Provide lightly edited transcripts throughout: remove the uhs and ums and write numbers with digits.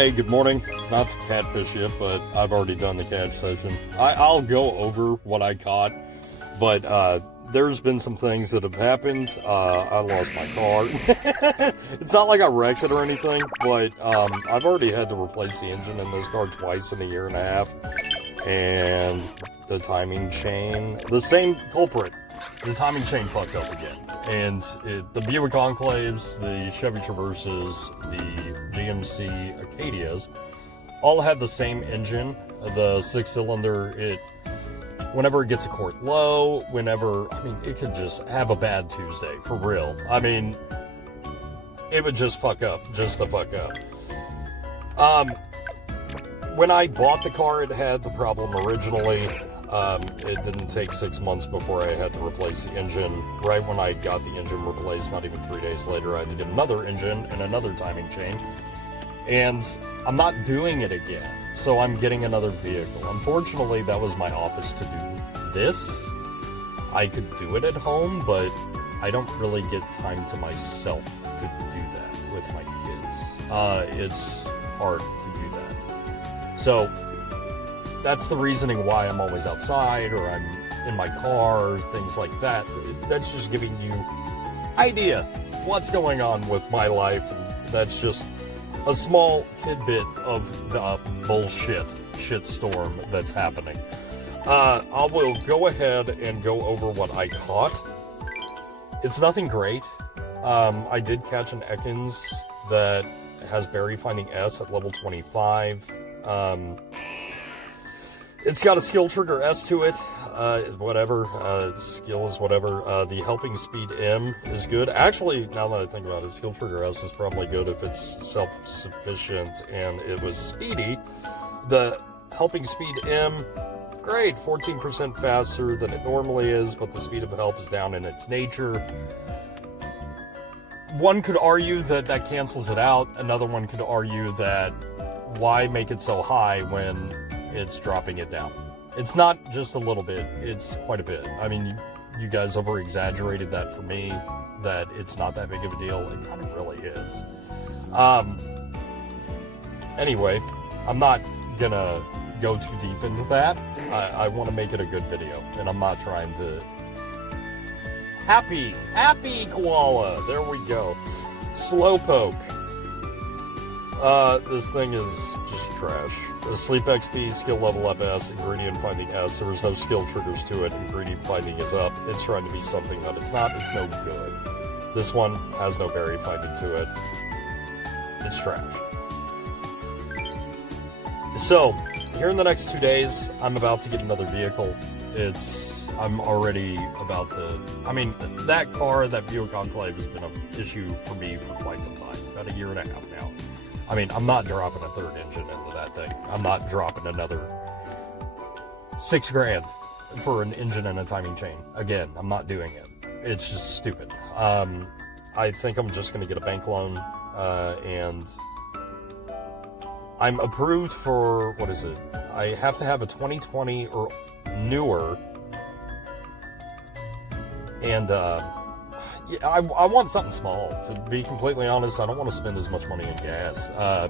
Hey, good morning. Not to catfish yet, but I've already done the catch session. I'll go over what I caught, but there's been some things that have happened. I lost my car. It's not like I wrecked it or anything, but I've already had to replace the engine in this car twice in a year and a half. And the timing chain, the same culprit, the timing chain fucked up again. And the Buick Enclaves, the Chevy Traverses, the GMC Acadias, all have the same engine, the 6-cylinder. Whenever it gets a quart low, it could just have a bad Tuesday, for real. I mean, it would just fuck up, just to fuck up. When I bought the car, it had the problem originally. It didn't take 6 months before I had to replace the engine. Right when I got the engine replaced, not even 3 days later, I had to get another engine and another timing chain. And I'm not doing it again, so I'm getting another vehicle. Unfortunately, that was my office to do this. I could do it at home, but I don't really get time to myself to do that with my kids. It's hard to do that. So that's the reasoning why I'm always outside, or I'm in my car, or things like that. That's just giving you idea what's going on with my life, and that's just a small tidbit of the bullshit shitstorm that's happening. I will go ahead and go over what I caught. It's nothing great. I did catch an Ekans that has berry finding S at level 25. It's got a skill trigger S to it, whatever, skill is whatever. The helping speed M is good. Actually, now that I think about it, skill trigger S is probably good if it's self-sufficient and it was speedy. The helping speed M, great, 14% faster than it normally is, but the speed of help is down in its nature. One could argue that that cancels it out. Another one could argue that why make it so high when it's dropping it down. It's not just a little bit, it's quite a bit. I mean, you guys over-exaggerated that for me, that it's not that big of a deal. It kind of really is. Anyway, I'm not gonna go too deep into that. I want to make it a good video, and I'm not trying to... Happy koala! There we go. Slowpoke. This thing is just trash. The sleep XP, skill level up S, ingredient finding S. There was no skill triggers to it. Ingredient finding is up. It's trying to be something that it's not. It's no good. This one has no berry finding to it. It's trash. So, here in the next 2 days, I'm about to get another vehicle. I'm already about to... I mean, that car, that Buick Enclave, has been an issue for me for quite some time. About a year and a half now. I mean, I'm not dropping a third engine into that thing. I'm not dropping another $6,000 for an engine and a timing chain. Again, I'm not doing it. It's just stupid. I think I'm just going to get a bank loan, and I'm approved for, what is it? I have to have a 2020 or newer, and I want something small. To be completely honest, I don't want to spend as much money in gas. I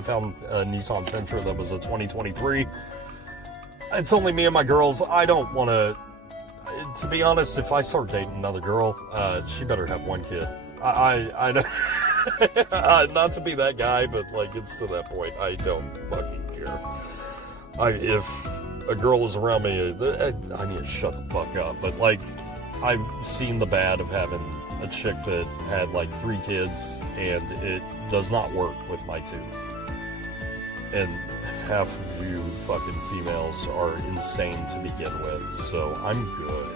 found a Nissan Sentra that was a 2023. It's only me and my girls. I don't want to be honest, if I start dating another girl, she better have one kid. I not to be that guy, but like, it's to that point. I don't fucking care. If a girl is around me, I need to shut the fuck up. But like, I've seen the bad of having a chick that had like 3 kids, and it does not work with my 2. And half of you fucking females are insane to begin with, so I'm good.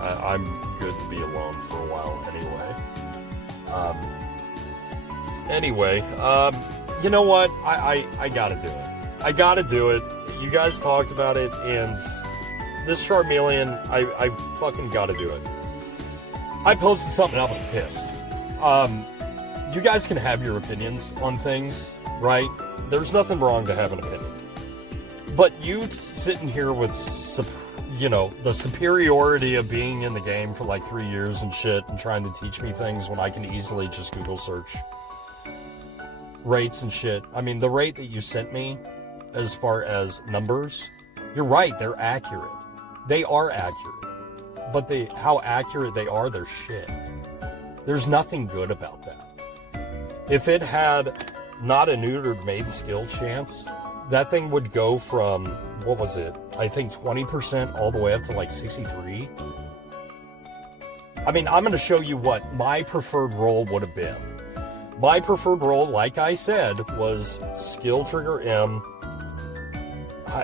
I'm good to be alone for a while anyway. You know what? I gotta do it. I gotta do it. You guys talked about it, and this Charmeleon, I fucking gotta do it. I posted something and I was pissed. You guys can have your opinions on things, right? There's nothing wrong to have an opinion. But you sitting here with, the superiority of being in the game for like 3 years and shit, and trying to teach me things when I can easily just Google search rates and shit. I mean, the rate that you sent me, as far as numbers, you're right, they're accurate. They are accurate. But how accurate they are, they're shit. There's nothing good about that. If it had not a neutered maiden skill chance, that thing would go from, what was it? I think 20% all the way up to like 63. I mean, I'm going to show you what my preferred roll would have been. My preferred roll, like I said, was skill trigger M,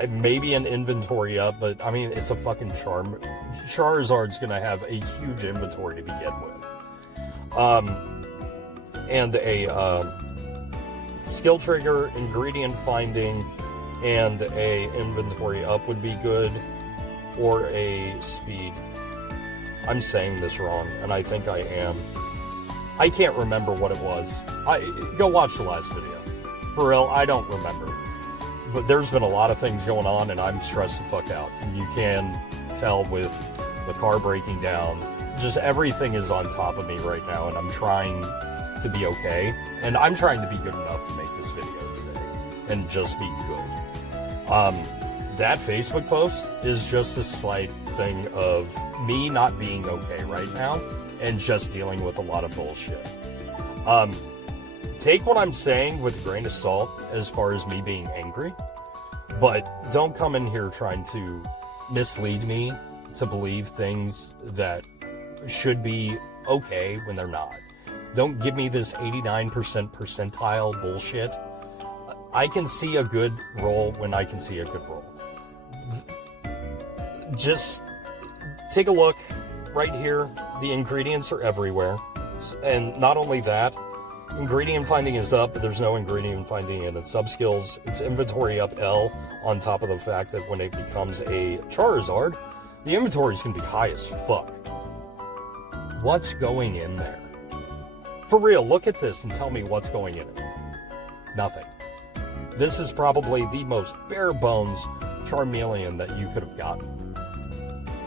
maybe an inventory up, but I mean, it's a fucking Charizard's going to have a huge inventory to begin with. And a skill trigger, ingredient finding, and a inventory up would be good, or a speed. I'm saying this wrong, and I think I am. I can't remember what it was. Go watch the last video. For real, I don't remember. But there's been a lot of things going on, and I'm stressed the fuck out. And you can tell with the car breaking down. Just everything is on top of me right now, and I'm trying to be okay. And I'm trying to be good enough to make this video today. And just be good. That Facebook post is just a slight thing of me not being okay right now and just dealing with a lot of bullshit. Take what I'm saying with a grain of salt as far as me being angry, but don't come in here trying to mislead me to believe things that should be okay when they're not. Don't give me this 89% percentile bullshit. I can see a good roll when I can see a good roll. Just take a look right here. The ingredients are everywhere. And not only that, ingredient finding is up, but there's no ingredient finding in its sub-skills. It's inventory up L, on top of the fact that when it becomes a Charizard, the inventory is going to be high as fuck. What's going in there? For real, look at this and tell me what's going in it. Nothing. This is probably the most bare bones Charmeleon that you could have gotten.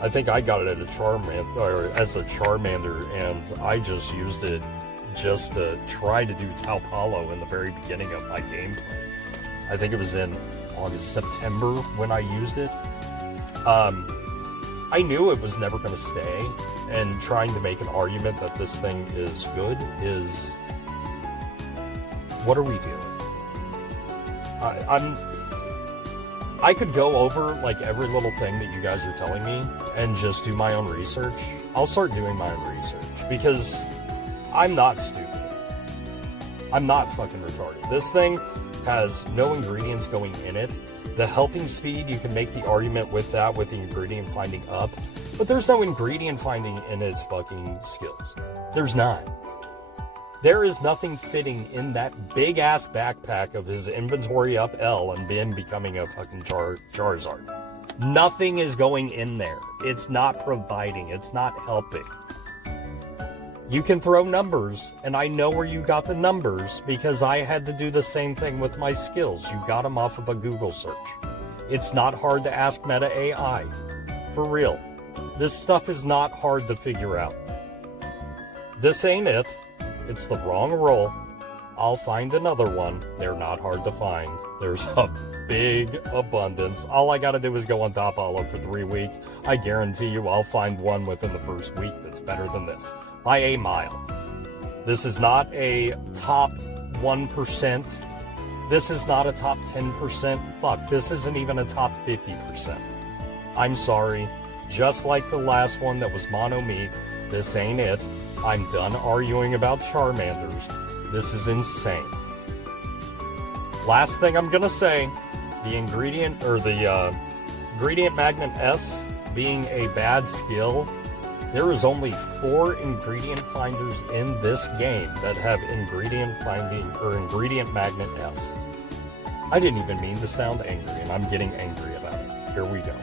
I think I got it at as a Charmander, and I just used it just to try to do Taupalo in the very beginning of my gameplay. I think it was in September when I used it. I knew it was never going to stay, and trying to make an argument that this thing is good is... What are we doing? I could go over like every little thing that you guys are telling me and just do my own research. I'll start doing my own research because I'm not stupid. I'm not fucking retarded. This thing has no ingredients going in it. The helping speed, you can make the argument with that with the ingredient finding up, but there's no ingredient finding in its fucking skills. There's not. There is nothing fitting in that big-ass backpack of his inventory up L and him becoming a fucking Charizard. Nothing is going in there. It's not providing. It's not helping. You can throw numbers, and I know where you got the numbers because I had to do the same thing with my skills. You got them off of a Google search. It's not hard to ask Meta AI. For real. This stuff is not hard to figure out. This ain't it. It's the wrong roll. I'll find another one. They're not hard to find. There's a big abundance. All I gotta do is go on Taupalo for 3 weeks. I guarantee you I'll find one within the first week that's better than this. By a mile. This is not a top 1%. This is not a top 10%. Fuck, this isn't even a top 50%. I'm sorry. Just like the last one that was mono meat, this ain't it. I'm done arguing about Charmanders. This is insane. Last thing I'm gonna say, the ingredient magnet S being a bad skill, there is only 4 ingredient finders in this game that have ingredient finding or ingredient magnet S. I didn't even mean to sound angry, and I'm getting angry about it. Here we go.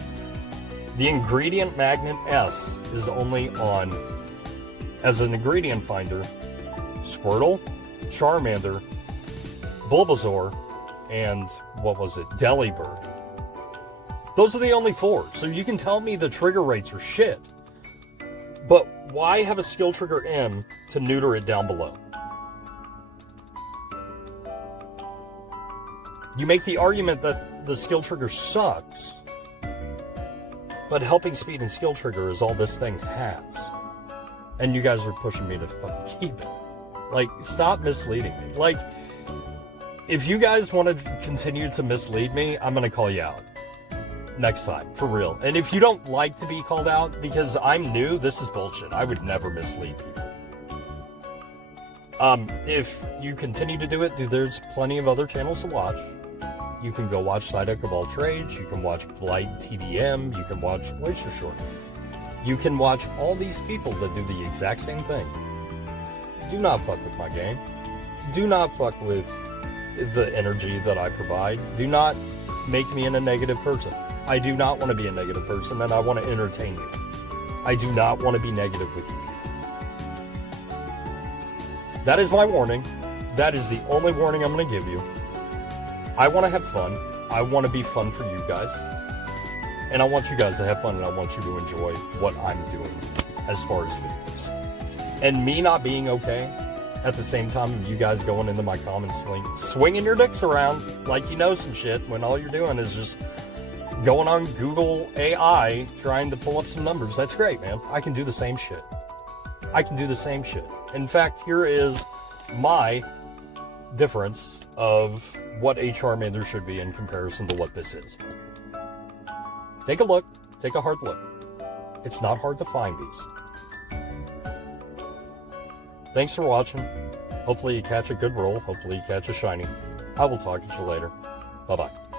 The ingredient magnet S is only on, as an ingredient finder, Squirtle, Charmander, Bulbasaur, and what was it? Delibird. Those are the only 4. So you can tell me the trigger rates are shit. But why have a skill trigger M to neuter it down below? You make the argument that the skill trigger sucks, but helping speed and skill trigger is all this thing has. And you guys are pushing me to fucking keep it. Like, stop misleading me. Like, if you guys want to continue to mislead me, I'm going to call you out. Next time, for real. And if you don't like to be called out, because I'm new, this is bullshit. I would never mislead people. If you continue to do it, dude, there's plenty of other channels to watch. You can go watch Psyduck of All Trades, you can watch Blight TDM, you can watch Oyster Short. You can watch all these people that do the exact same thing. Do not fuck with my game. Do not fuck with the energy that I provide. Do not make me in a negative person. I do not want to be a negative person, and I want to entertain you. I do not want to be negative with you. That is my warning. That is the only warning I'm going to give you. I want to have fun. I want to be fun for you guys. And I want you guys to have fun, and I want you to enjoy what I'm doing as far as videos. And me not being okay at the same time, you guys going into my comments, swinging your dicks around like you know some shit, when all you're doing is just going on Google AI trying to pull up some numbers. That's great, man. I can do the same shit. I can do the same shit. In fact, here is my difference of what a Charmander should be in comparison to what this is. Take a look. Take a hard look. It's not hard to find these. Thanks for watching. Hopefully you catch a good roll. Hopefully you catch a shiny. I will talk to you later. Bye-bye.